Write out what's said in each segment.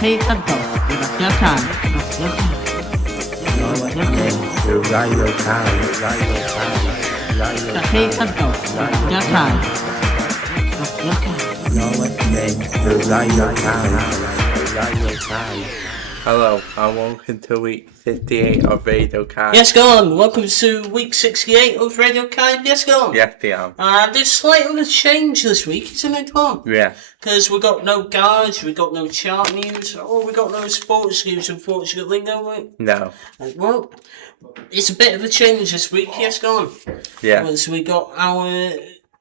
Hey, Kanto, your time. Your time. You got your time, you got your time, you got your Hey, time. Kanto, your time. Your time. You know what I mean? You got your time, you got your time. Hello, and welcome to week 58 of Radio Kind. Yes, go on. Welcome to week 68 of Radio Kind. Yes, go on. Yes, dear. There's slight of a change this week, isn't it, Tom? Yeah. Because we got no guards, we got no chart news, or we got no sports news, unfortunately, no we? No. Well, it's a bit of a change this week. Yes, go on. Yeah. So we got our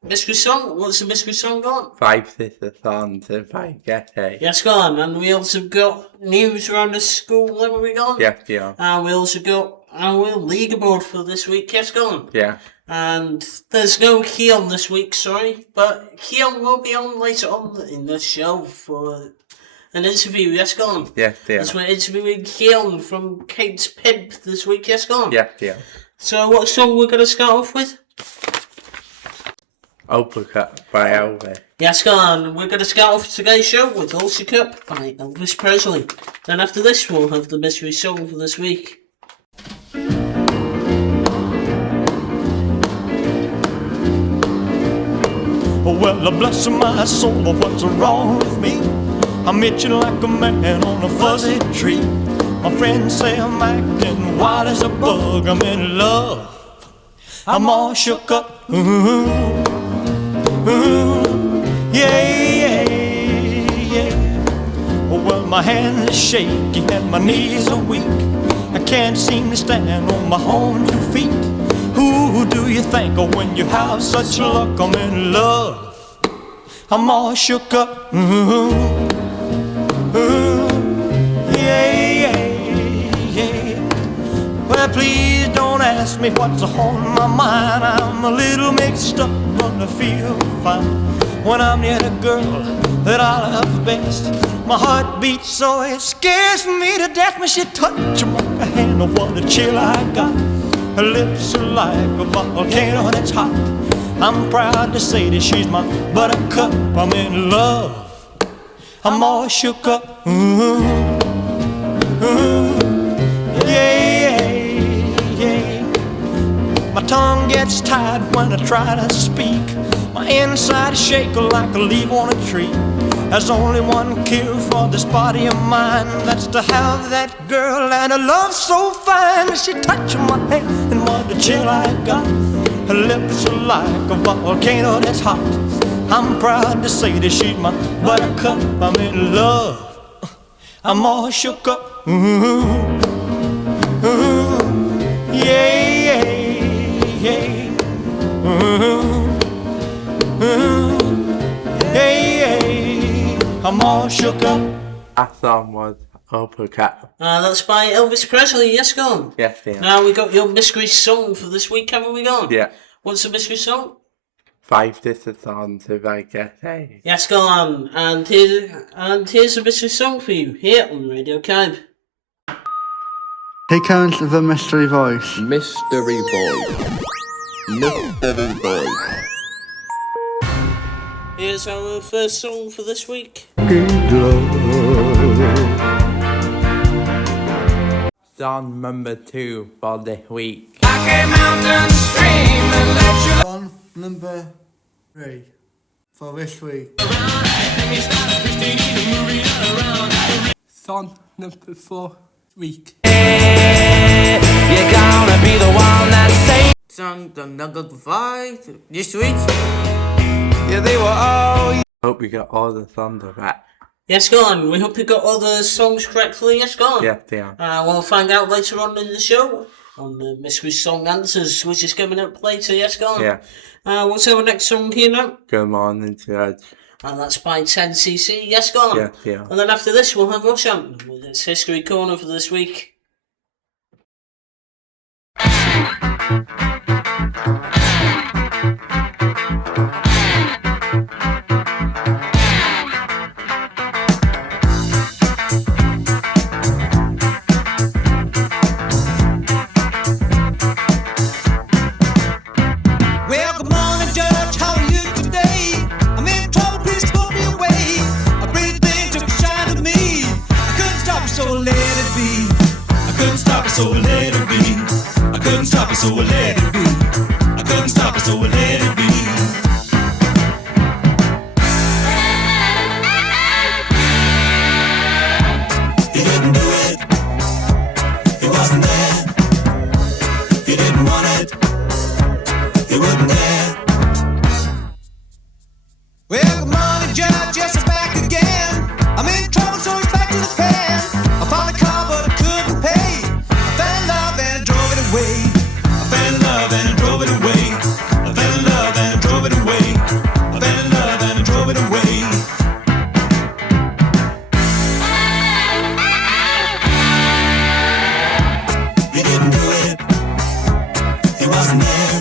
mystery song. What's the mystery song got? 5 sister songs and 5 guesses. Yes, go on. And we also got news around the school level we got. Yes, dear. And we also got our leaderboard for this week. Yes, go on. Yeah. And there's no Keon this week, sorry. But Keon will be on later on in the show for an interview. Yes, go on. Yes, dear. As we're interviewing Keon from Kate's Pimp this week. Yes, go on. Yes, dear. So what song we're going to start off with? Uppercut by Elvis. Yes, go on. We're going to start off today's show with Ulster Cup by Elvis Presley. Then after this, we'll have the mystery song for this week. Well, bless my soul, what's wrong with me? I'm itching like a man on a fuzzy tree. My friends say I'm acting wild as a bug. I'm in love, I'm all shook up. Ooh, yeah, yeah, yeah. Well, my hands are shaky and my knees are weak. I can't seem to stand on my own 2 feet. Who do you think of when you have such luck? I'm in love, I'm all shook up. Yeah, yeah, yeah. Well, please don't ask me what's on my mind. I'm a little mixed up, but I feel fine when I'm near the girl that I love best. My heart beats so it scares me to death when she touches my hand. Oh, what a chill I got. Her lips are like a volcano that's hot. I'm proud to say that she's my buttercup. I'm in love, I'm all shook up. Yeah, yeah. My tongue gets tied when I try to speak. My inside is shaking like a leaf on a tree. There's only one cure for this body of mine. That's to have that girl and a love so fine. She touched my hand and what a chill I got. Her lips are like a volcano that's hot. I'm proud to say that she's my buttercup. I'm in love, I'm all shook up. Yeah, yeah, yeah. Yeah, I'm all shook up. That song was Uppercut. That's by Elvis Presley. Yes, go on. Yes, dear. Now we got your mystery song for this week, haven't we gone? Yeah. What's the mystery song? 5 sister songs and 5 guesses. Yes, go on. And here's a mystery song for you here on Radio Kind. Here comes the mystery voice. Mystery boy. Mystery boy. Here's our first song for this week. Song number 2 for this week. Song number 3 for this week. Song number 4 week. You're gonna be the one that saves. Song number 5 this week. Yeah, they were all. Hope you got all the songs right. Yes, go on. We hope you got all the songs correctly. Yes, go on. Yes, dear. We'll find out later on in the show on the mystery song answers, which is coming up later. Yes, go on. Yeah. What's our next song here now? Good morning, Judge. And that's by 10cc. Yes, go on. Yes, dear. And then after this, we'll have Rushant with its History Corner for this week. Well, good morning, Judge. How are you today? I'm in trouble, please put me away. A great thing took a shine to me. I so I let it be. I couldn't stop it, so I let it be. I couldn't stop it, so I let it be. He didn't do it. He wasn't there. He didn't want it. He wasn't there. Well, good morning, Judge. Yes, I'm back again. I'm in trouble, so it's back to the pen. I found a car, but I couldn't pay. I fell in love and I drove it away. I fell in love and I drove it away. I fell in love and I drove it away. I fell in love and I drove it away. He didn't do it. He wasn't there.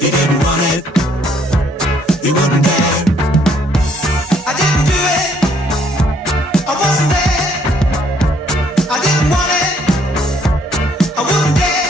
He didn't want it. He wasn't there. I didn't do it. I wasn't there. I didn't want it. I wouldn't dare.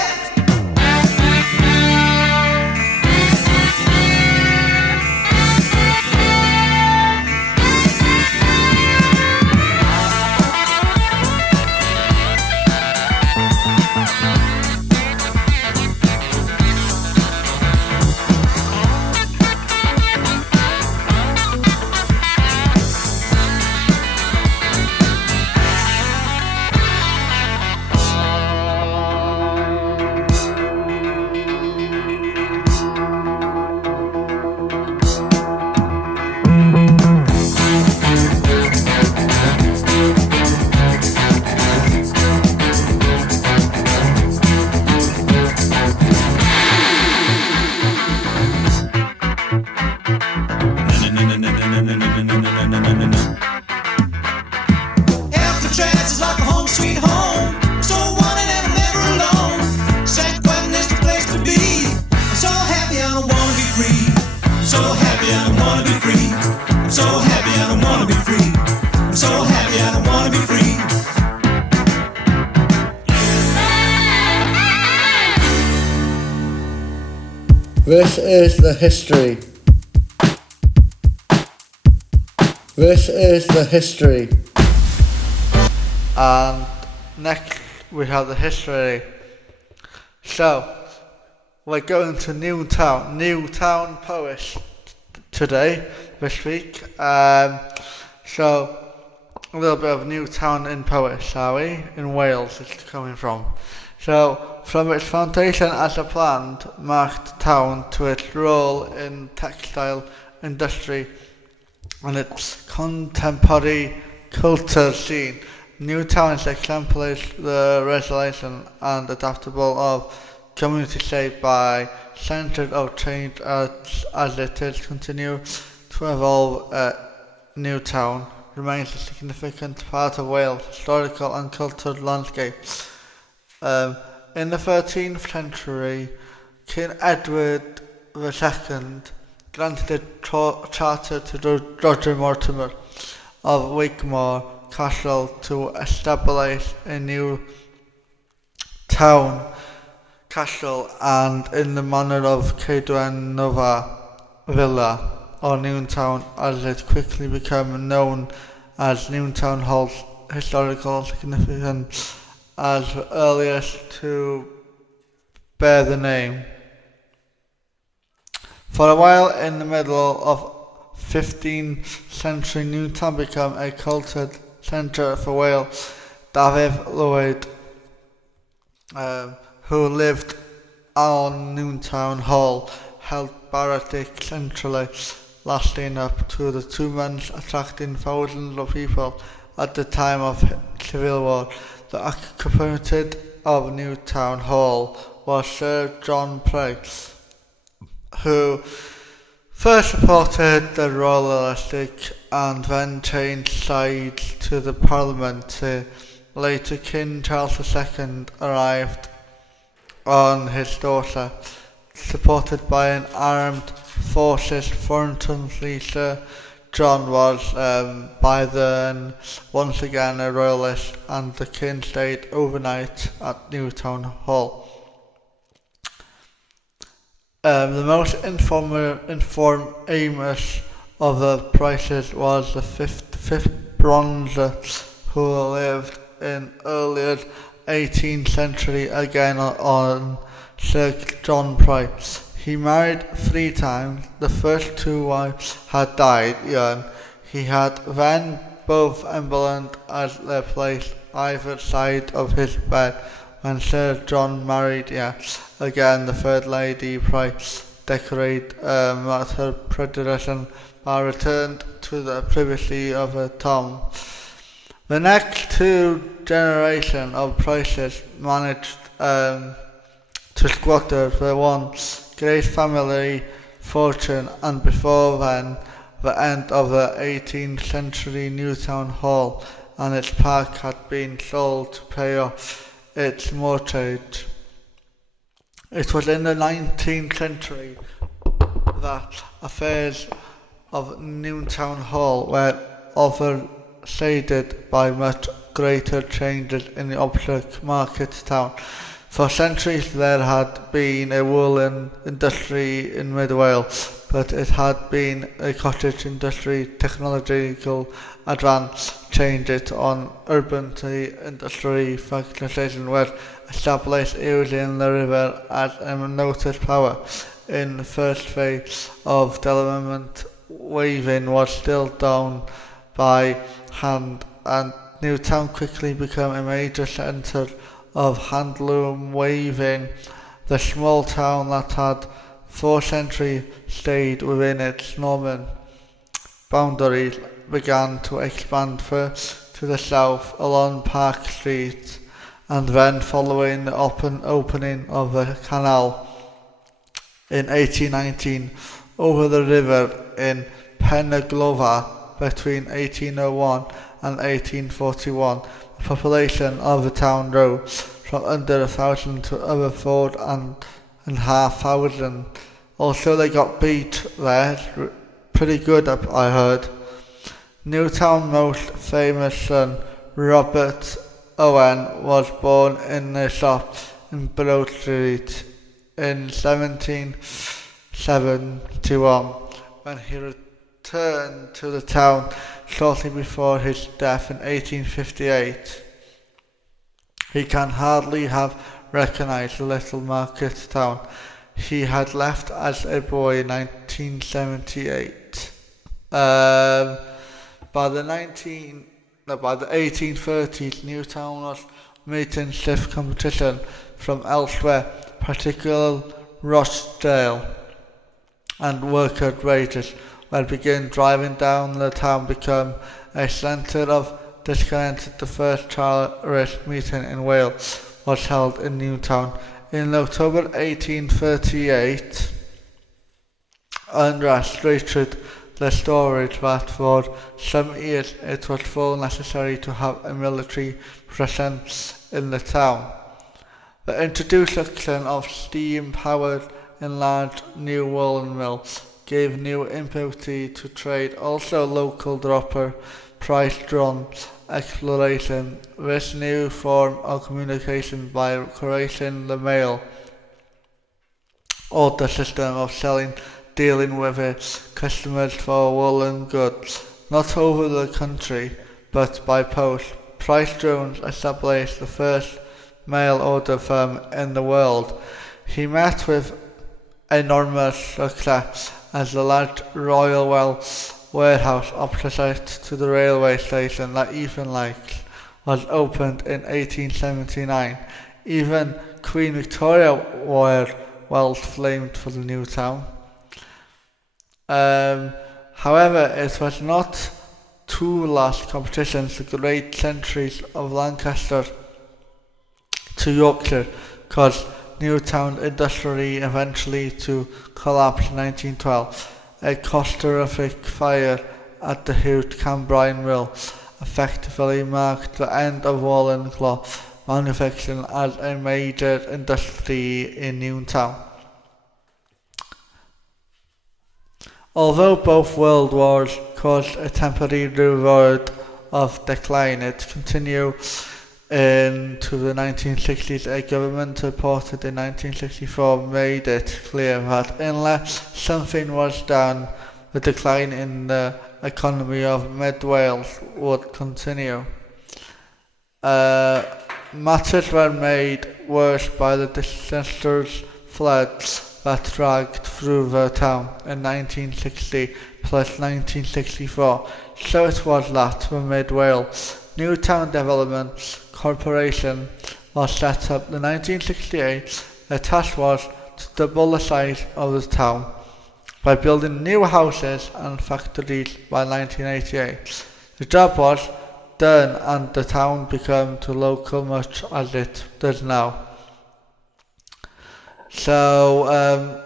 Alcatraz is like a home sweet home. So wanted and I'm never alone. San Quentin is the place to be. I'm so happy I don't wanna be free. I'm so happy I don't wanna be free. I'm so happy I don't wanna be free. I'm so happy I don't wanna be free. This is the history. This is the history. And next we have the history. So, we're going to Newtown Powys today, this week. So, a little bit of Newtown in Powys, shall we? In Wales, it's coming from. So, from its foundation as a planned, marked town to its role in textile industry and its contemporary culture scene, Newtown is exemplifies the resolution and adaptable of community shape by centred of change as it is continue to evolve. Newtown remains a significant part of Wales' historical and cultural landscape. In the 13th century, King Edward II granted a charter to Roger Mortimer of Wigmore Castle to establish a new town castle, and in the manor of Cadwyn Nova Villa or Newtown, as it quickly became known as Newtown Hall's historical significance as the earliest to bear the name. For a while in the middle of 15th century, Newtown became a cultural centre for Wales. David Lloyd, who lived on Newtown Hall, held barrack centrally, lasting up to the 2 months, attracting thousands of people at the time of Civil War. The occupant of Newtown Hall was Sir John Price, who first supported the royalistic and then changed sides to the Parliament. Later, King Charles II arrived on his daughter, supported by an armed forces. Fortunately, Sir John was by then once again a royalist, and the king stayed overnight at Newtown Hall. The most famous of the Prices was the fifth Bronzer, who lived in earlier 18th century again on Sir John Price. He married 3 times. The first 2 wives had died young. He had then both embalmed as they placed either side of his bed when Sir John married again the third Lady Price decorated at her predecessor by returned to the privacy of her tomb. The next 2 generations of Prices managed to squander the once great family fortune, and before then the end of the 18th century Newtown Hall and its park had been sold to pay off its mortgage. It was in the 19th century that affairs of Newtown Hall were overshadowed by much greater changes in the opposite market town. For centuries there had been a woolen industry in Mid Wales, but it had been a cottage industry. Technological advance changed it on urban industry. Factories were established using the river as a noted power. In the first phase of development, weaving was still done by hand, and Newtown quickly became a major centre of handloom weaving. The small town that had for centuries stayed within its Norman boundaries began to expand first to the south along Park Street, and then following the opening of the canal in 1819 over the river in Penaglover between 1801 and 1841. The population of the town rose from under 1,000 to over 4,500. Also, they got beat there, pretty good, I heard. Newtown's most famous son, Robert Owen, was born in a shop in Broad Street in 1771. When he returned to the town shortly before his death in 1858, he can hardly have recognised the little market town he had left as a boy in 1978. By the 1830s, Newtown was meeting stiff competition from elsewhere, particularly Rochdale and worker wages, were began driving down the town become a centre of discontent. The first terrorist meeting in Wales was held in Newtown. In October 1838, unrest reached the storage that for some years it was thought necessary to have a military presence in the town. The introduction of steam-powered enlarged new woolen mills gave new impetus to trade. Also, local dropper price-drawn exploration. This new form of communication by creating the mail order system of dealing with its customers for woolen goods, not over the country, but by post. Price-Jones established the first mail order firm in the world. He met with enormous success as the large Royal Wells warehouse opposite to the railway station that Ethan Lakes was opened in 1879. Even Queen Victoria wore Wells famed for the new town. However, it was not two last competitions, the great centuries of Lancaster to Yorkshire, caused Newtown industry eventually to collapse in 1912. A catastrophic fire at the Hute Cambrine Mill effectively marked the end of woolen cloth manufacturing as a major industry in Newtown. Although both world wars caused a temporary period of decline, it continued into the 1960s. A government report in 1964 made it clear that unless something was done, the decline in the economy of Mid Wales would continue. Matters were made worse by the disastrous floods that dragged through the town in 1960 plus 1964. So it was that the Mid-Wales Newtown Development Corporation was set up in 1968. The task was to double the size of the town by building new houses and factories by 1988. The job was done and the town became to local much as it does now. So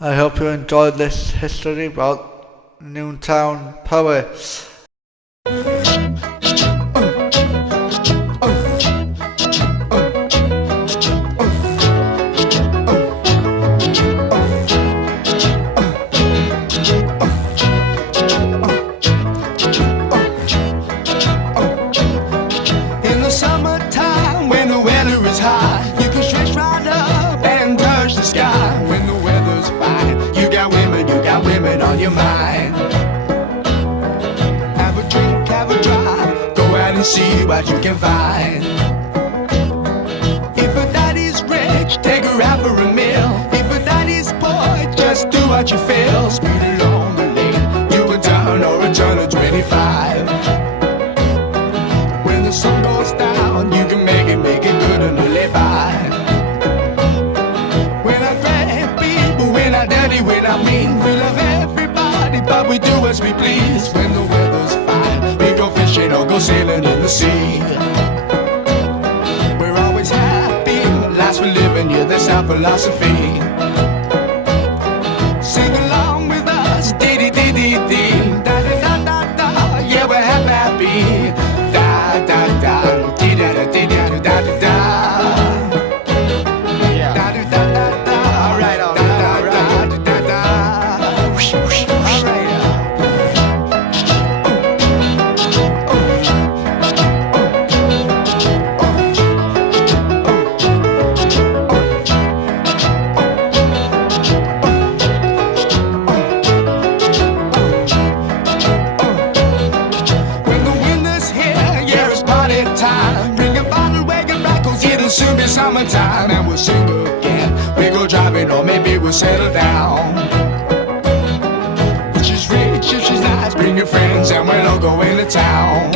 I hope you enjoyed this history about Newtown Poets. On your mind, have a drink, have a drive, go out and see what you can find. If a daddy's rich, take her out for a meal. If a daddy's poor, just do what you feel. Speed along the lane, you a turn or a turn of 25. When the sun goes down, you can make it good and live by. When I grab people, when I dirty, when I mean, we love everybody, but we do as we please. When the weather's fine, we go fishing or go sailing in the sea. We're always happy, last for living, yeah, that's our philosophy. Sing along with us, dee-dee-dee-dee-dee, da-da-da-da-da, yeah, we're happy, da-da-da, dee-da-da-dee-da-da-da-da. Summertime and we'll sing again. We go driving or maybe we'll settle down. If she's rich, if she's nice, bring your friends and we'll all go into town.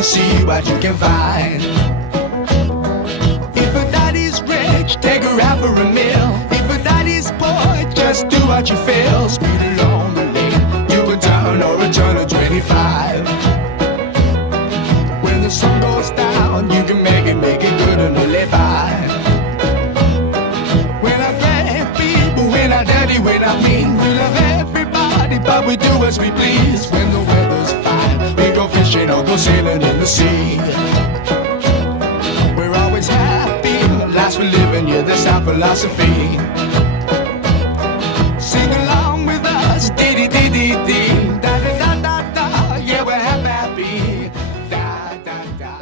See what you can find. If a daddy's rich, take her out for a meal. If a daddy's poor, just do what you feel. Speed along the lane, you a turn or a turn of 25. When the sun goes down, you can make it good and live by. When I grab people, when I dirty, when I mean, we love everybody, but we do as we please. When the weather's fine, we go fishing or go sailing in the sea. We're always happy, last for living, yeah, that's our philosophy. Sing along with us, dee-dee-dee-dee-dee, da-da-da-da-da, yeah, we're happy, da-da-da.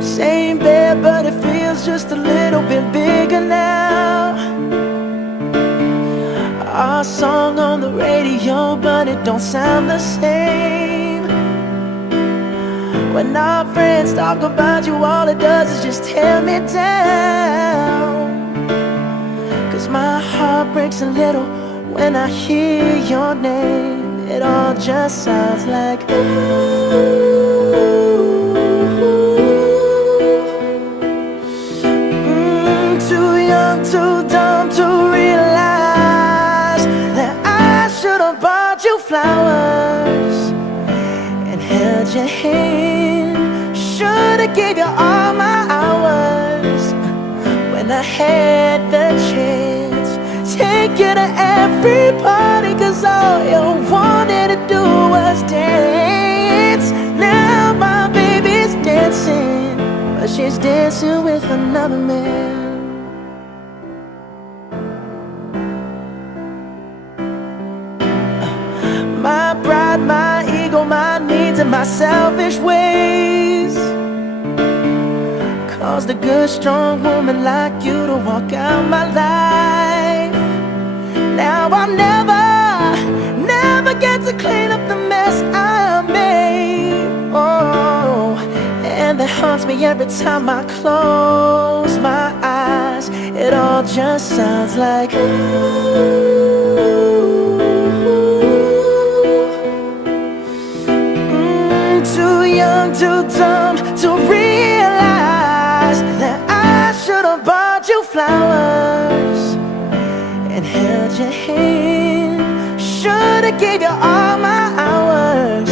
Same bed, but it feels just a little bit bigger now. Our song on the radio, but it don't sound the same. When our friends talk about you, all it does is just tear me down. 'Cause my heart breaks a little when I hear your name. It all just sounds like ooh. Too dumb to realize that I should have bought you flowers your hand. Should've gave you all my hours when I had the chance. Take you to every party, 'cause all you wanted to do was dance. Now my baby's dancing, but she's dancing with another man. My pride, my ego, my needs, and my selfish ways caused a good, strong woman like you to walk out my life. Now I'll never get to clean up the mess I made. Oh, and that haunts me every time I close my eyes. It all just sounds like too young, too dumb to realize that I should've bought you flowers and held your hand. Should've gave you all my hours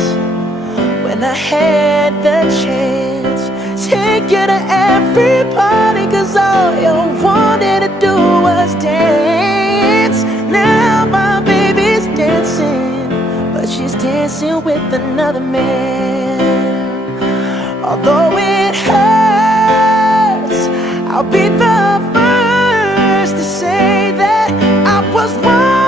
when I had the chance. Take you to every party, 'cause all you wanted to do was dance. Now my baby's dancing, but she's dancing with another man. Although it hurts, I'll be the first to say that I was wrong.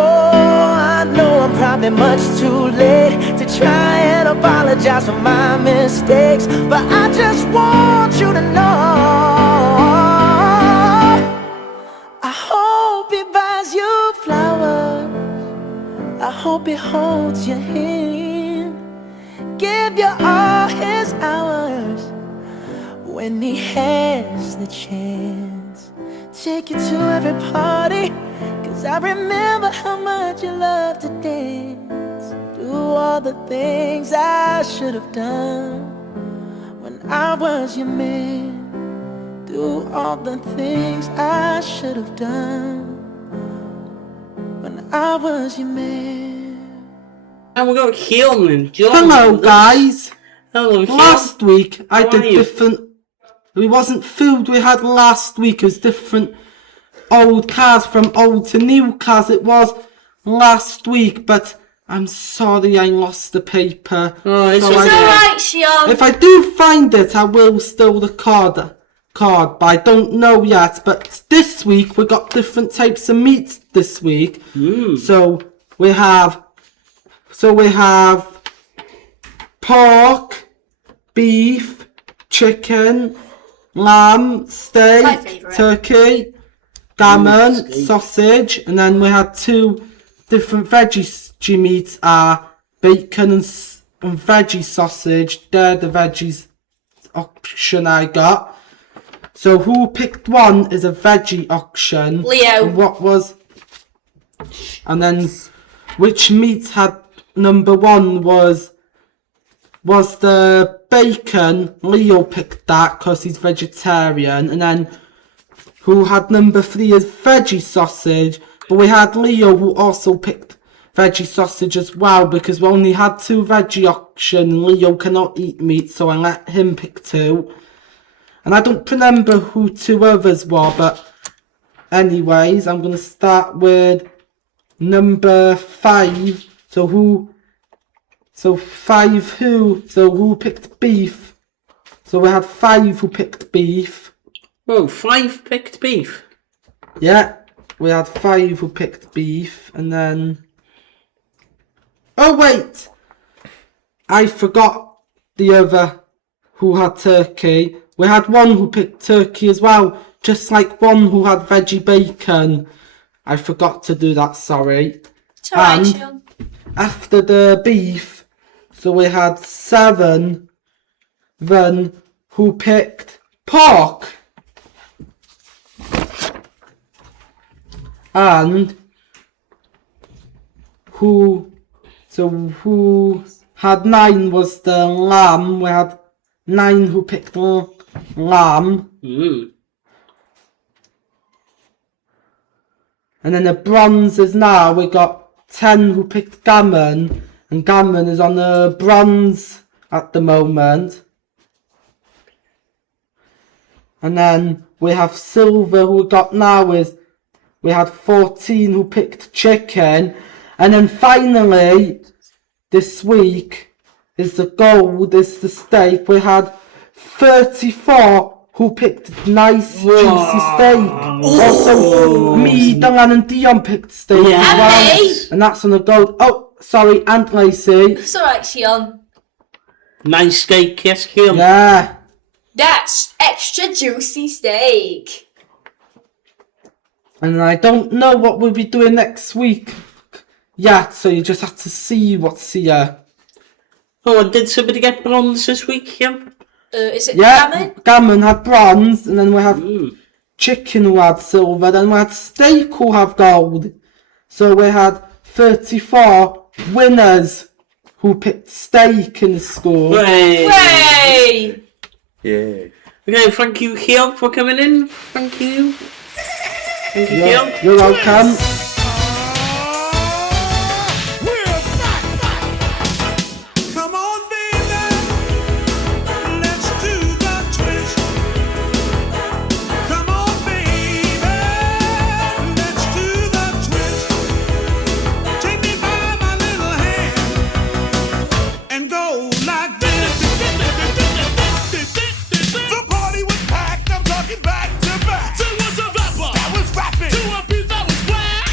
Oh, I know I'm probably much too late to try and apologize for my mistakes, but I just want you to know I hope he buys you flowers. I hope he holds your hand, give you all his hours when he has the chance. Take you to every party, 'cause I remember how much you love to dance. Do all the things I should have done when I was your man. Do all the things I should have done when I was your man. And we got Keelan and John. Hello, guys. Hello, Keelan. Last week I How did are you? different. It wasn't food we had last week. It was different old cars, from old to new cars. It was last week, but I'm sorry I lost the paper. Oh, it's So okay. Alright, Sean. if I do find it, I will still record card, but I don't know yet. But this week we got different types of meats this week. So we have pork, beef, chicken, lamb, My steak, favourite. turkey, gammon, steak. sausage, and then we had two different veggie meats, bacon and veggie sausage. They're the veggies option I got. So who picked one is a veggie option. Leo. And what was, and then which meat had number one was the bacon. Leo picked that because he's vegetarian. And then who had number three is veggie sausage. But we had Leo who also picked veggie sausage as well, because we only had two veggie options. Leo cannot eat meat, so I let him pick two. And I don't remember who two others were, but anyways, I'm going to start with number 5. So who picked beef? So we had 5 who picked beef. Oh, 5 picked beef. Yeah, we had 5 who picked beef, and then... Oh wait! I forgot the other who had turkey. We had one who picked turkey as well, just like one who had veggie bacon. I forgot to do that, sorry. It's alright, And Sean. after the beef, so we had 7 then who picked pork. And who had 9 was the lamb. We had 9 who picked lamb. And then the bronzes now, we got 10 who picked Gammon, and Gammon is on a bronze at the moment. And then we have silver, who we got now is, we had 14 who picked chicken. And then finally, this week, is the gold, is the steak. We had 34 who picked nice juicy steak. Also, me, Dylan and Dion picked steak as well. And me. And that's on the gold. Oh, sorry, and Lacey. It's alright, Sean. Nice steak, yes, Keon. Yeah. That's extra juicy steak. And I don't know what we'll be doing next week yet, so you just have to see what's here. Oh, and did somebody get bronze this week, Keon? Is it Yeah, Gammon? Gammon had bronze, and then we had chicken who had silver, then we had steak who have gold. So we had 34 winners who picked steak in the school. Way! Yeah. Okay, thank you, Keon, for coming in. Thank you. Thank you, Keon. You're welcome. Come on, baby, let's do the twist. Come on, baby, let's do the twist. Take me by my little hand and go like this. The party was packed, I'm talking back to back. Two was a rapper, that was rapping. To a beat that was black.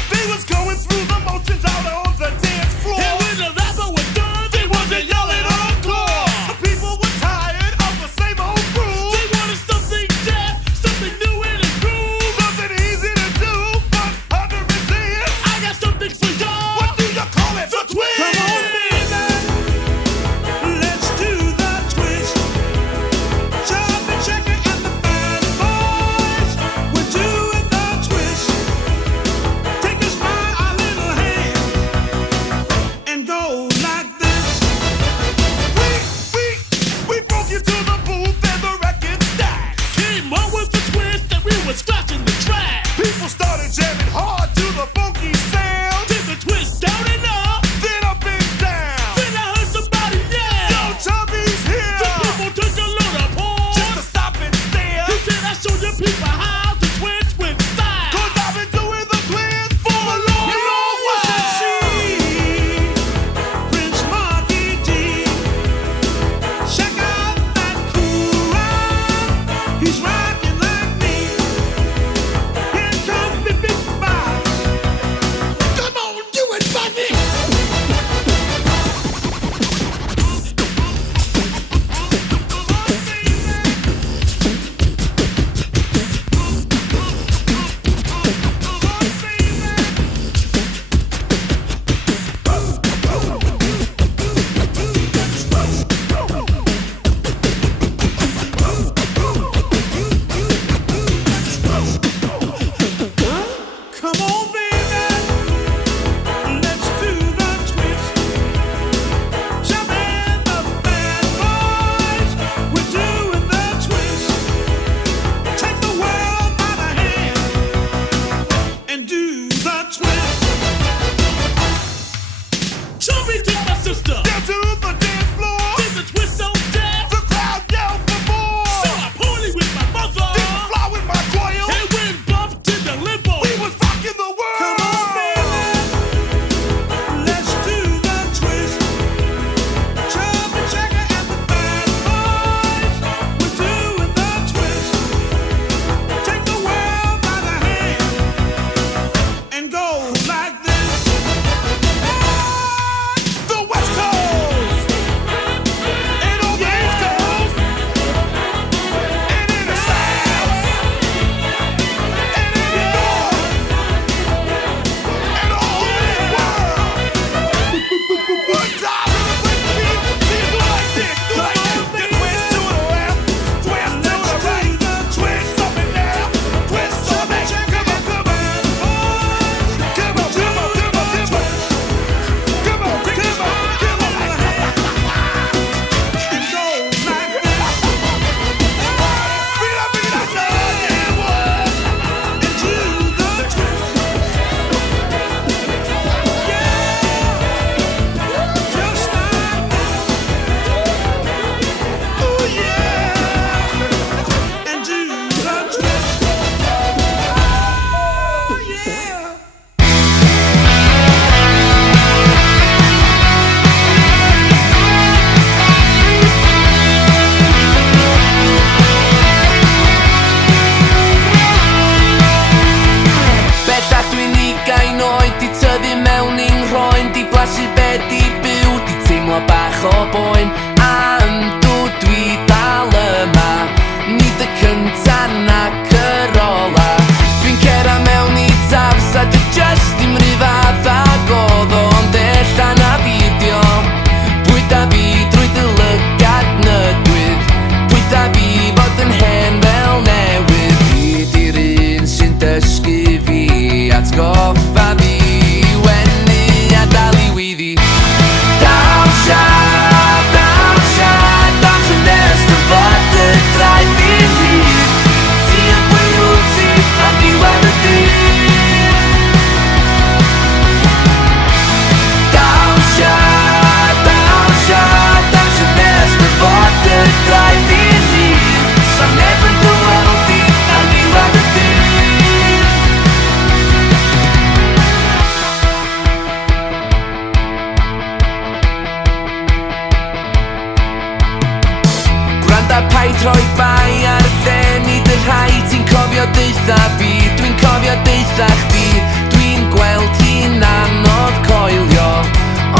deitha fi Dwi'n cofio deitha chdi Dwi'n gweld hi'n anodd coelio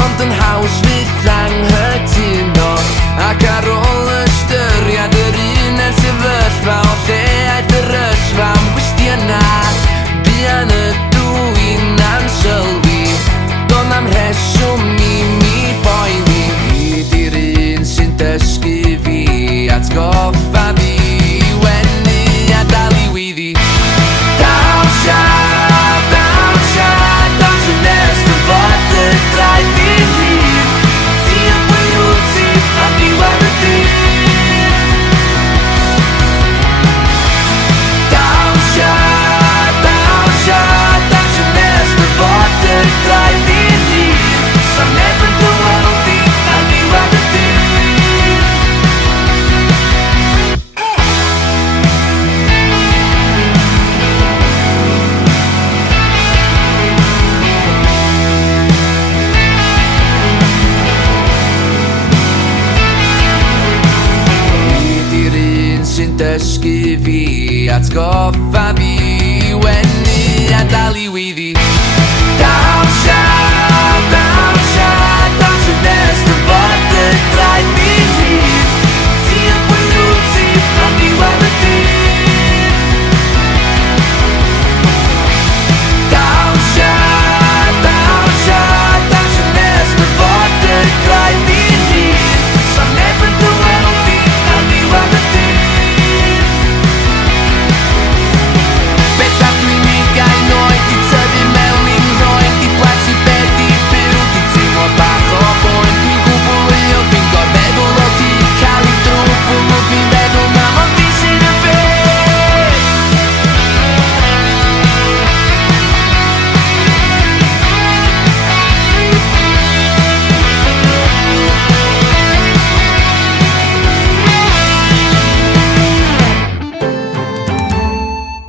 Ond yn haws fydd anghytuno Ac ar ôl ystyried yr un yn sefyllfa O lle aeth yr ysfa am gwestiynau Buan y dwi'n ansylwi Do'n am rheswm I mi boeni Hyd i'r un sy'n dysgu fi Atgoffa fi wenu a dal I wyddi Dawsia, dawsia, dawsia nes dy fod y draed I hyd Ti yn pwy wyt ti a diwedd y dydd Dawsia, dawsia, dawsia nes dy fod y draed I hyd Sa neb yn dyweld di a diwedd y dydd sy'n dysgu fi Atgoffa fi wenu a dal I wyddi Dawsia, dawsia, dawsia nes dy fod y draed I hyd Ti yn pwy wyt ti a diwedd y dydd Dawsia, dawsia, dawsia nes dy fod y draed I hyd Sa neb yn dyweld di a diwedd y dydd Bellach dwi'n ugain oed I tyfu mewn i'n roed I blasu bed I byw Di teimlo bach o boen Dwi'n gwbl o dwi'n gorfeddwl o hyd Cael I drwg Mwyd fi'n feddwl na ond fi sy'n y beth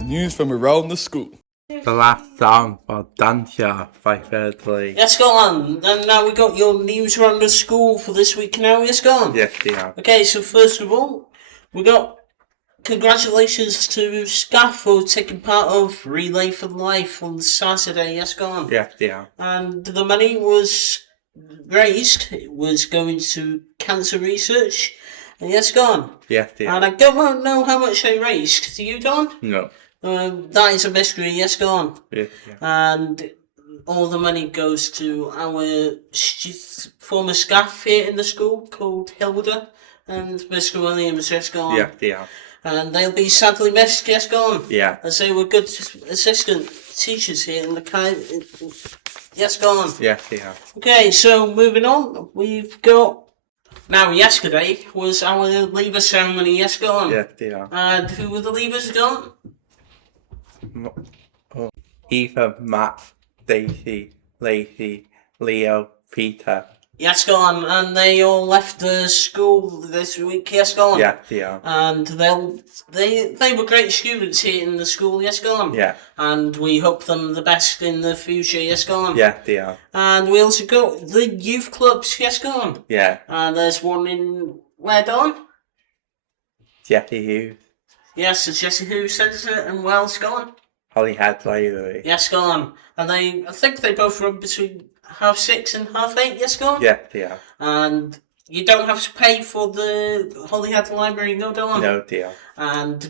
News from around the school. The last song for Dancia by Thirdly. Yes, go on. And now we got your news around the school for this week now. Yes, go on. Yes, they are. Okay, so first of all, we got congratulations to Scaff for taking part of Relay for Life on Saturday. Yes, go on. Yes, they are. And the money was raised. It was going to cancer research. And yes, go on. Yes, they And are. I don't know how much they raised. Do you, Don? No. That is a mystery. Yes, go on. Yes, yeah. And all the money goes to our former staff here in the school called Hilda and Mr. Williams. Yes, go on. Yes, they are. And they'll be sadly missed. Yes, go on. Yeah. As they were good assistant teachers here in the Yes, go on. Yes, they are. Okay, so moving on, we've got. Now, yesterday was our leaver ceremony. Yes, go on. Yes, they are. And who were the leavers, Don? Eva, Matt, Daisy, Lacey, Leo, Peter. Yes, go on. And they all left the school this week. Yes, go on. Yes, they are. And they were great students here in the school. Yes, go on. Yeah. And we hope them the best in the future. Yes, go on. Yes, they are. And we also got the youth clubs. Yes, go on. Yeah. And there's one in where, Don? Jesse Hughes, Yes, it's Jesse Who says it, and Wells, go on. Holyhead Library. Yes, go on. And I think they both run between 6:30 and 8:30. Yes, go on. Yes, they are. And you don't have to pay for the Holyhead Library, no, go on. No, they are.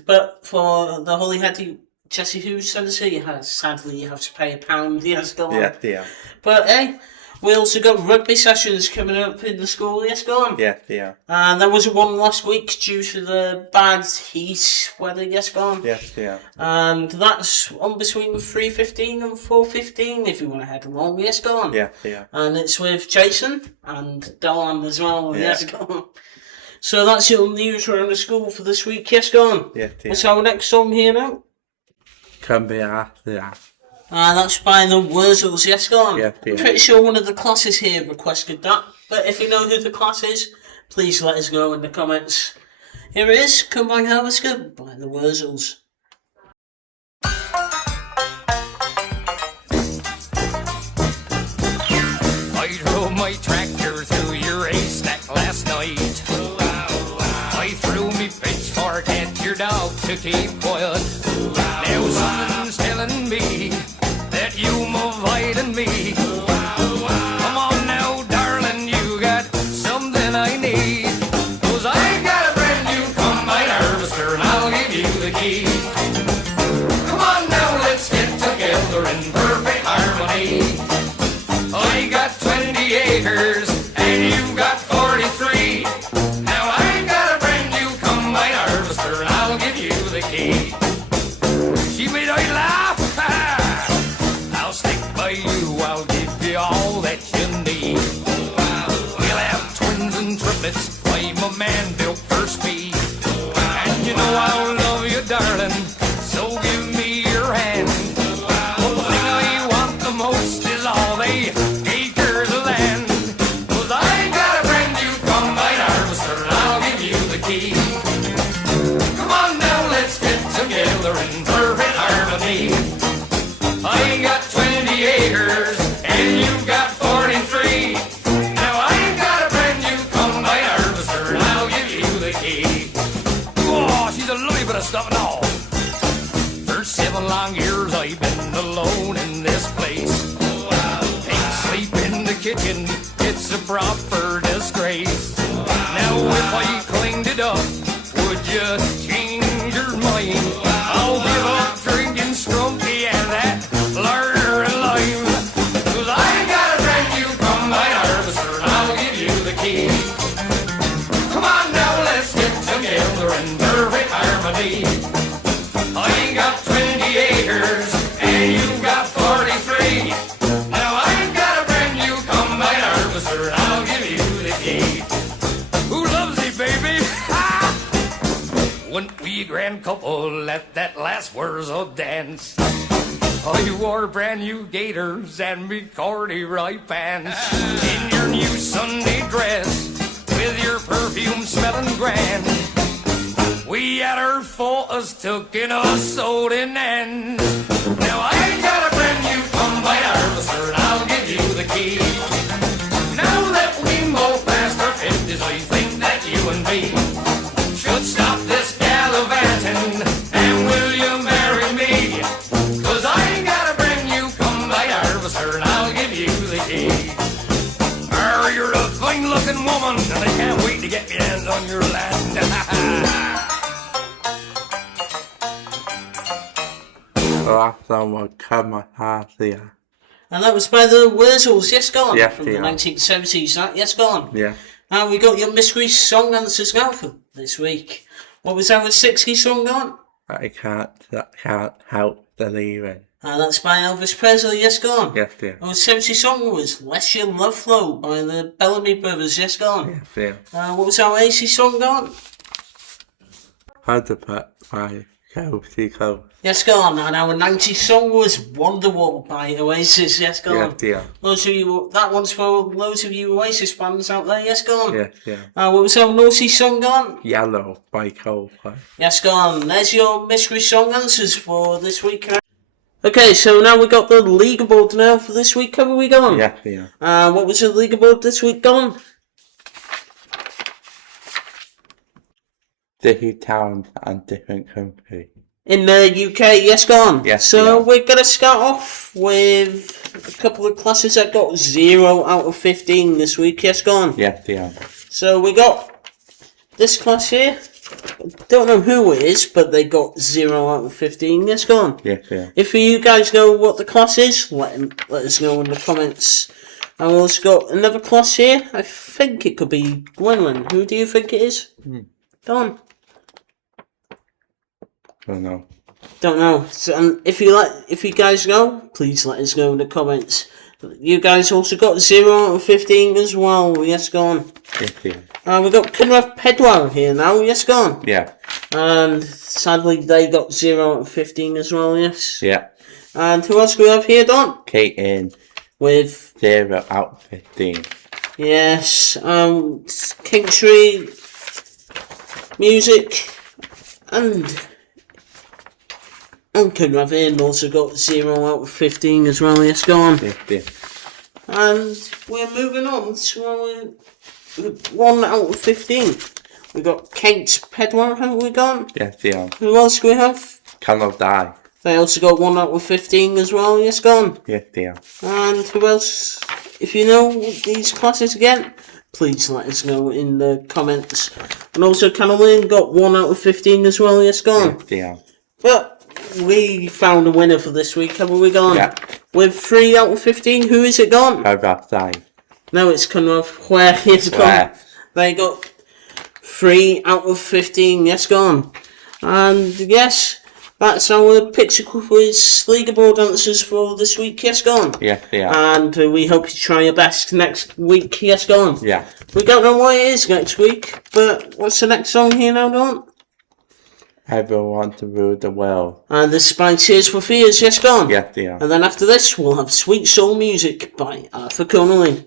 But for the Holyhead Jesse Who Centre, sadly you have to pay £1. Yes, go on. Yes, they are. But hey, we also got rugby sessions coming up in the school. Yes, go on. Yes, they are. And there was one last week due to the bad heat weather. Yes, go on. Yes, they are. And that's on between 3:15 and 4:15 if you want to head along. Yes, go on. Yes, they are. And it's with Jason and Dylan as well. Yeah. Yes, go on. So that's your news around the school for this week. Yes, go on. Yes, they What's are. our next song here now? Come be after that. That's by the Wurzels. Yes, go on. Yes, I'm yeah. pretty sure one of the classes here requested that. But if you know who the class is, please let us know in the comments. Here it is, Come Back Harvester by the Wurzels. I drove my tractor through your haystack last night. I threw me pitchfork at your dog to keep quiet. Now in perfect harmony. I got 20 acres and you've got 43. Now I got a brand new combine harvester and I'll give you the key. She made I laugh. I'll stick by you, I'll give you all that you need. We'll have twins and triplets, I'm a man built for speed. And you know I'll love you, darling, so give me your hand. One thing I want the most is all the acres of land. 'Cause I got a brand new combine harvester and I'll give you the key. Come on now, let's get together in perfect harmony. I got 20 acres and you've got 43. Now I got a brand new combine harvester and I'll give you the key. Oh, she's a lovely bit of stuff and all. For 7 long years I've been alone in this place. Ain't sleep in the kitchen, it's a proper disgrace. Now if I cleaned it up, would you change your mind? I'll give up drinking Scrumpy and that larder and lime. 'Cause I got a brand new combine harvester and I'll give you the key. Come on now, let's get together in perfect harmony. I got 20 acres and you've got 43. Now I've got a brand new combine harvester and I'll give you the key. Who loves thee, baby? Ha! Wouldn't we grand couple at that last Wurzel dance? I wore brand new gaiters and me corduroy pants. In your new Sunday dress with your perfume smelling grand. We had our photos took in a sold in end. Now I got a brand new combine harvester and I'll give you the key. Now that we both past our 50s, I think that you and me should stop this gallivanting and will you marry me? 'Cause I got a brand new combine harvester and I'll give you the key. You're a fine looking woman and I can't wait to get my hands on your land. Last song was Come on, here. And that was by the Wurzels, yes, go on. Yes, from the yeah. 1970s, that, yes, go on. Yeah. And we got your mystery song answers now for this week. What was our 60s song on? I can't help believing. And that's by Elvis Presley, yes, go on. Yes, dear. Our 70s song was Let Your Love Flow by the Bellamy Brothers, yes, go on. Yes, dear. What was our 80s song on? How to put my cozy clothes. Yes, go on. And our 90s song was Wonderwall by Oasis, yes, go on. Yes, dear. Those of you, that one's for loads of you Oasis fans out there, yes, go on. Yes, dear. What was our naughty song on? Yellow by Coldplay. Yes, go on. There's your mystery song answers for this week. Okay, so now we got the leaderboard now for this week. Have we gone? Yes, dear. What was the leaderboard this week gone? Different towns and different countries. In the UK, yes, gone. Yes, so yeah. we're going to start off with a couple of classes that got 0 out of 15 this week. Yes, gone. Yes, dear. So we got this class here. Don't know who it is, but they got 0 out of 15. Yes, gone. Yes, dear. If you guys know what the class is, let us know in the comments. I've also got another class here. I think it could be Gwynlyn. Who do you think it is? Don. Don't know. Don't know. So, and if you guys know, please let us know in the comments. You guys also got 0 out of 15 as well. Yes, go on. Yes, dear. We got Cynradd Pedwar here now. Yes, go on. Yeah. And sadly, they got 0 out of 15 as well. Yes. Yeah. And who else do we have here, Don? Kate in With 0 out of 15. yes, Kingstree Music and Cynradd Ian also got 0 out of 15 as well. Yes, go on. Yes, dear. And we're moving on to our 1 out of 15. We got Kate Pedwar, haven't we got? Yes, dear. Who else do we have? Cannot die. They also got 1 out of 15 as well. Yes, go on. Yes, dear. And who else? If you know these classes again, please let us know in the comments. And also, Cannelin got 1 out of 15 as well. Yes, go on. Yes, dear. But we found a winner for this week, haven't we gone? Yeah. With 3 out of 15, who is it gone? Kazakhstan. No, it's Conrad. Where he's gone. Where? They got 3 out of 15, yes, gone. And yes, that's our picture quiz leaderboard answers for this week, yes, gone. Yes, they are. And we hope you try your best next week, yes, gone. Yeah. We don't know what it is next week, but what's the next song here now, Don? Everyone to rule the world. And this is by Tears for Fears, yes, gone. Yes, they are. And then after this, we'll have Sweet Soul Music by Arthur Connolly.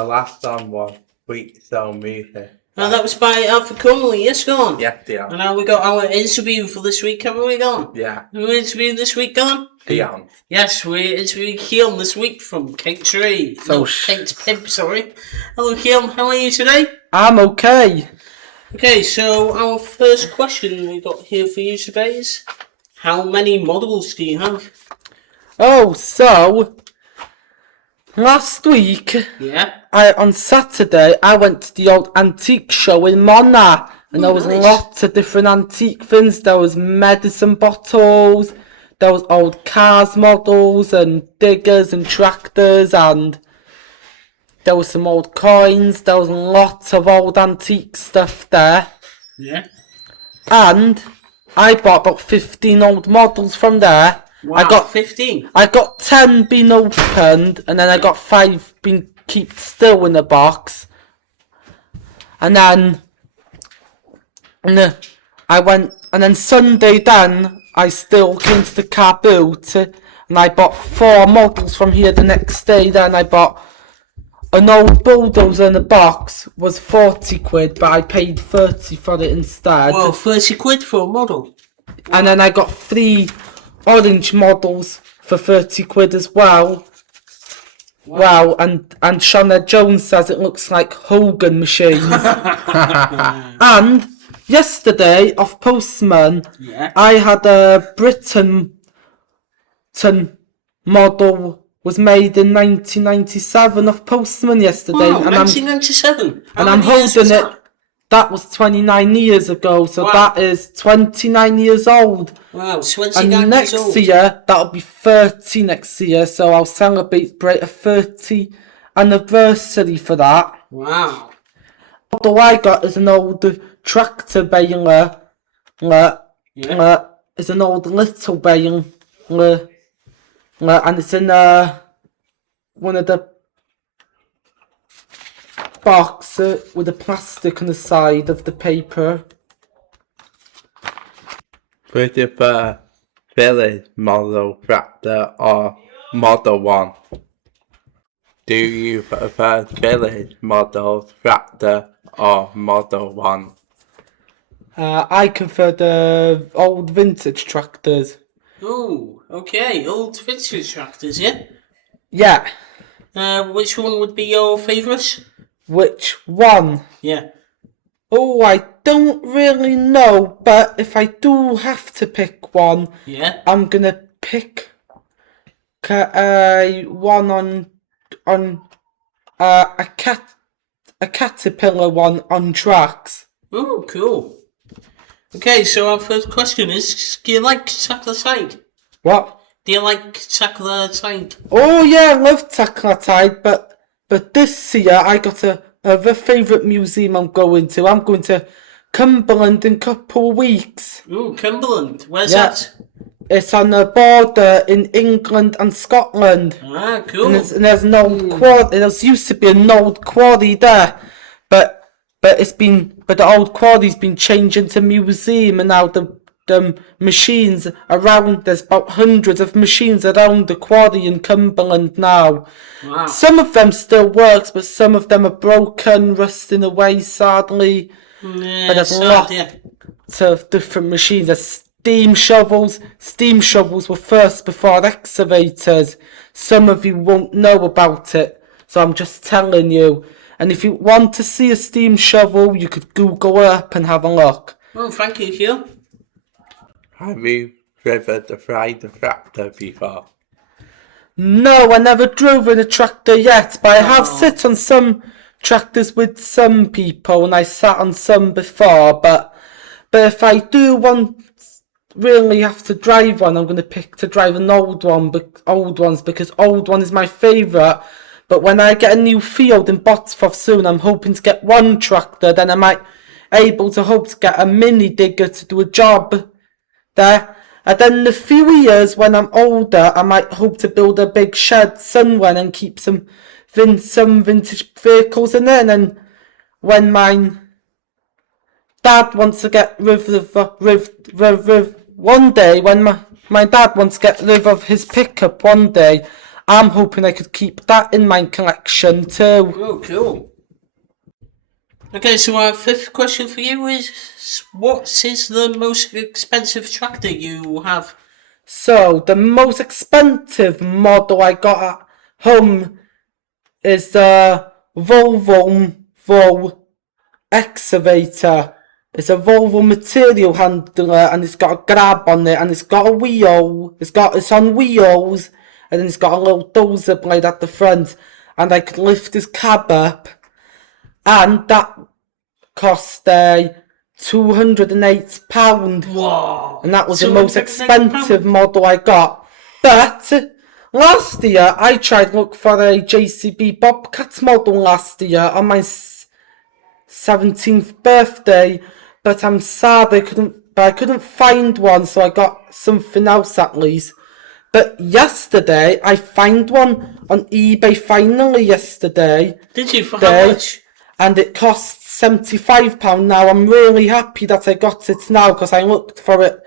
the last song was Sweet Soul Music. And that was by Alfred Connolly. Yes, go on. Yeah, yeah. And now we got our interview for this week. Haven't we gone? Yeah. Who interviewed this week, gone? Dion. Yes, we interviewed Keon this week from Kate Tree. So No, Kate Pimp, sorry. Hello, Keon. How are you today? I'm okay. Okay, so our first question we got here for you today is, how many models do you have? Oh, so last week, Yeah. on Saturday, I went to the old antique show in Mona, and there was nice. lots of different antique things. There was medicine bottles, there was old cars models, and diggers and tractors, and there was some old coins. There was lots of old antique stuff there, Yeah. and I bought about 15 old models from there. Wow, I got 15. I got 10 being opened, and then I got 5 being kept still in the box. And then and then Sunday then I still came to the car boot, and I bought 4 models from here the next day. Then I bought an old bulldozer in the box, was 40 quid, but I paid 30 for it instead. Well, 30 quid for a model. And then I got 3 orange models for 30 quid as well. Wow, and Shana Jones says it looks like Hogan machines. And yesterday, off Postman, Yeah. I had a Britain model was made in 1997 off Postman yesterday. Wow, and I'm 1997. How and I'm many years was holding it. that? That was 29 years ago, so Wow. that is 29 years old. Wow, 29 And years next old. year, that'll be 30 next year, so I'll celebrate a 30 anniversary for that. Wow. All I got is an old tractor baler. It's an old little baler. And it's in one of the box with the plastic on the side of the paper. Would you prefer Village Model Tractor or Model 1? Do you prefer Village Model Tractor or Model 1? I prefer the old vintage tractors. Oh, okay. Old vintage tractors, yeah? Yeah. Which one would be your favourite? Which one? Yeah. Oh, I don't really know, but if I do have to pick one, Yeah. I'm gonna pick one on a caterpillar one on tracks. Oh, cool. Okay, so our first question is, do you like Tackler-Tide? What? Do you like Tackler-Tide? Oh yeah, I love Tackler-Tide, but this year I got a favourite museum I'm going to. I'm going to Cumberland in a couple of weeks. Ooh, Cumberland. Where's Yeah. that? It's on the border in England and Scotland. Ah, cool. And there's an old quarry. There used to be an old quarry there, but the old quarry's been changed into museum, and now the machines around. There's about hundreds of machines around the quarry in Cumberland now. Wow. Some of them still works, but some of them are broken, rusting away sadly. Yeah, But there's sad, lots yeah. of different machines. There's steam shovels. Steam shovels were first before excavators. Some of you won't know about it, so I'm just telling you. And if you want to see a steam shovel, you could Google it up and have a look. Oh, thank you, Hugh. Have you driven the tractor before? No, I never drove in a tractor yet, but I have sit on some tractors with some people, and I sat on some before. But if I do really have to drive one, I'm going to pick to drive an old one, because old one is my favourite. But when I get a new field in Botsford soon, I'm hoping to get one tractor. Then I might able to hope to get a mini digger to do a job there. And then in a few years, when I'm older, I might hope to build a big shed somewhere and keep some vintage vehicles in it. And then when my dad wants to get rid of one day, when my dad wants to get rid of his pickup one day, I'm hoping I could keep that in my collection too. Oh, cool. Okay, so our fifth question for you is, what is the most expensive tractor you have? So, the most expensive model I got at home is the Volvo excavator. It's a Volvo material handler, and it's got a grab on it, and it's got a wheel. It's on wheels, and then it's got a little dozer blade at the front, and I could lift his cab up, and that cost £208. Wow. And that was the most £208? expensive model I got. But last year I tried to look for a JCB Bobcat model last year on my 17th birthday, but I'm sad I couldn't find one, so I got something else at least. But yesterday I found one on eBay finally yesterday. Did you? For how much? And it cost £75 now. I'm really happy that I got it now, because I looked for it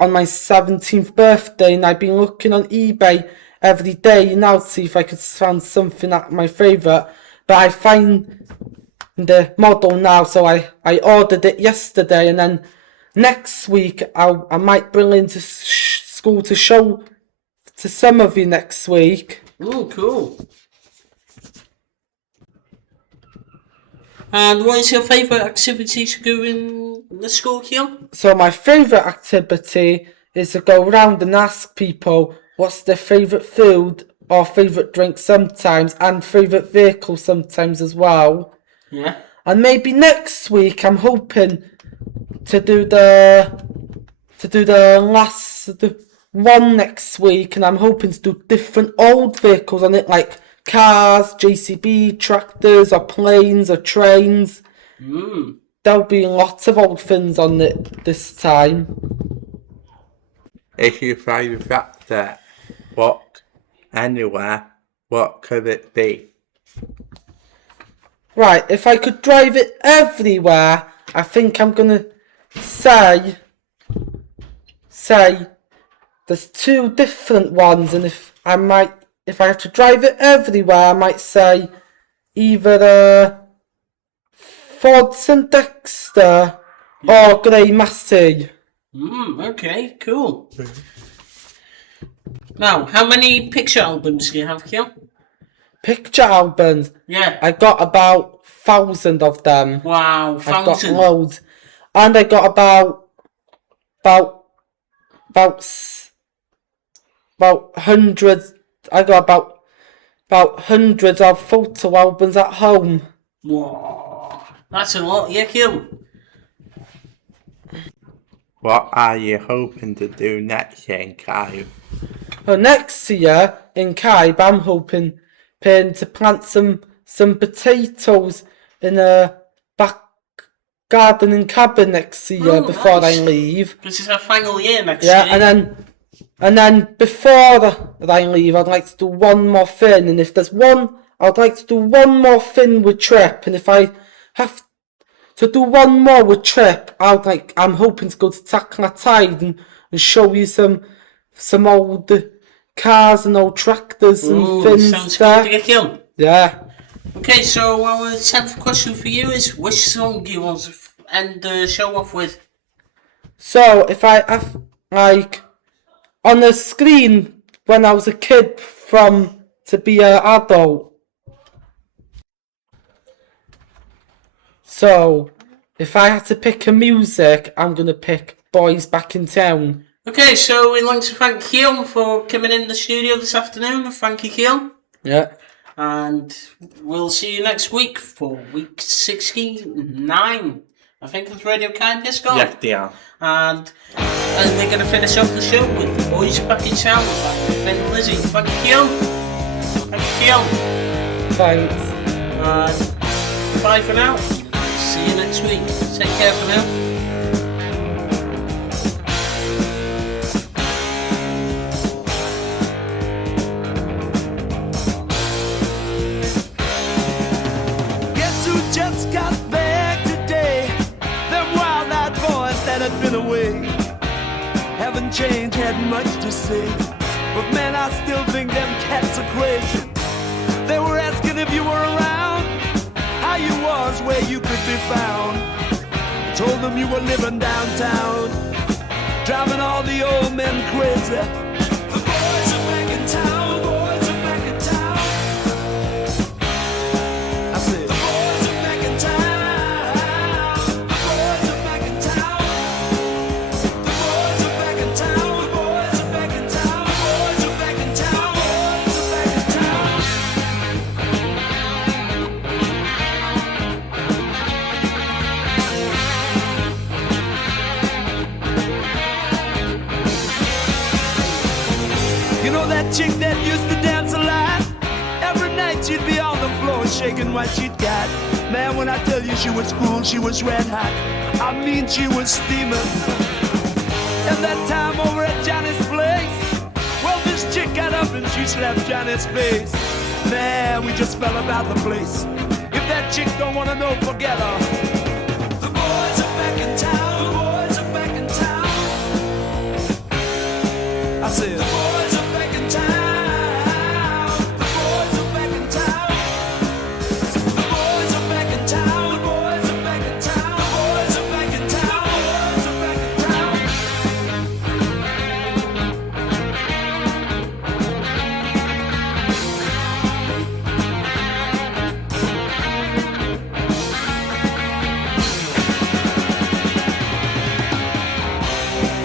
on my 17th birthday, and I've been looking on eBay every day now to see if I could find something at my favourite. But I find the model now, so I ordered it yesterday, and then next week I might bring it into school to show to some of you next week. Oh, cool. And what is your favourite activity to do in the school, Kiel? So my favourite activity is to go around and ask people what's their favourite food or favourite drink sometimes, and favourite vehicle sometimes as well. Yeah. And maybe next week I'm hoping to do the last one next week, and I'm hoping to do different old vehicles on it, like cars, JCB, tractors, or planes, or trains. There'll be lots of old things on it this time. If you find a tractor, walk anywhere, what could it be? Right, if I could drive it everywhere, I think I'm gonna say there's two different ones, and if I have to drive it everywhere, I might say either a Ford St Dexter or Grey Massey. Okay, cool. Now, how many picture albums do you have, Kiel? Picture albums? Yeah. I got about 1,000 of them. Wow, 1,000. I got loads. And I got about 100. I got about hundreds of photo albums at home. Whoa, that's a lot, yeah, Kiel. What are you hoping to do next year in Caib? Well, next year in Caib, I'm hoping to plant some potatoes in a back garden and cabin next year before I leave. This is our final year next year. Yeah, and then before I leave, I'd like to do one more thing, and if there's one, I'd like to do one more thing with Trip, and if I have to do one more with Trip, I'm hoping to go to Taclatide and show you some old cars and old tractors and things. Sounds good to get. Yeah. Okay, so our 10th question for you is, which song do you want to end the show off with? So, if I have, on the screen when I was a kid to be an adult. So, if I had to pick a music, I'm going to pick Boys Back in Town. Okay, so we'd like to thank Kiel for coming in the studio this afternoon. Thank you, Kiel. Yeah. And we'll see you next week for week 69. I think it's Radio Kind Discord. Yes, they are. And we're going to finish off the show with Boys Back in Town by Finn and Lizzy. Thank you, Kiel. Thank you, Kiel. Thanks. And bye for now. See you next week. Take care for now. Just got back today. Them wild-eyed boys that had been away haven't changed, had much to say. But man, I still think them cats are crazy. They were asking if you were around, how you was, where you could be found. I told them you were living downtown, driving all the old men crazy. The boys are back in town, boys are back in town. I said, the boys are back in town, the boys are back in town. The boys are back in town, the boys are back in town, the boys are back in town, boys are back in town. You know that chick that used to dance a lot? Every night she'd be on the floor shaking what she'd got. Man, when I tell you she was cool, she was red hot. I mean, she was steaming. And that time over at Johnny's place, well, this chick got up and she slapped Johnny's face. Man, we just fell about the place. If that chick don't wanna know, forget her. The boys are back in town, the boys are back in town. I said, the boys are back in town, the boys are back in town. The boys are back in town, the boys are back in town, the boys are back in town, the boys are back in town.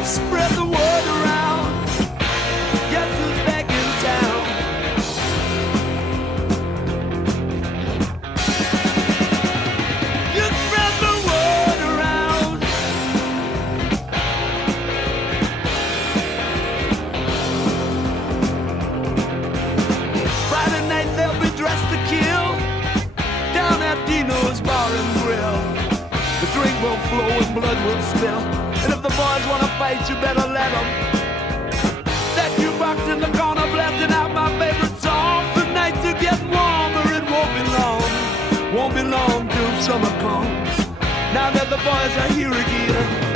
Spread the word around. Guess who's back in town? You spread the word around. Friday night they'll be dressed to kill down at Dino's Bar and Grill. The drink will flow and blood will spill. And if the boys wanna fight, you better let them. That jukebox in the corner blasting out my favorite song. The nights are getting warmer, it won't be long. Won't be long till summer comes. Now that the boys are here again.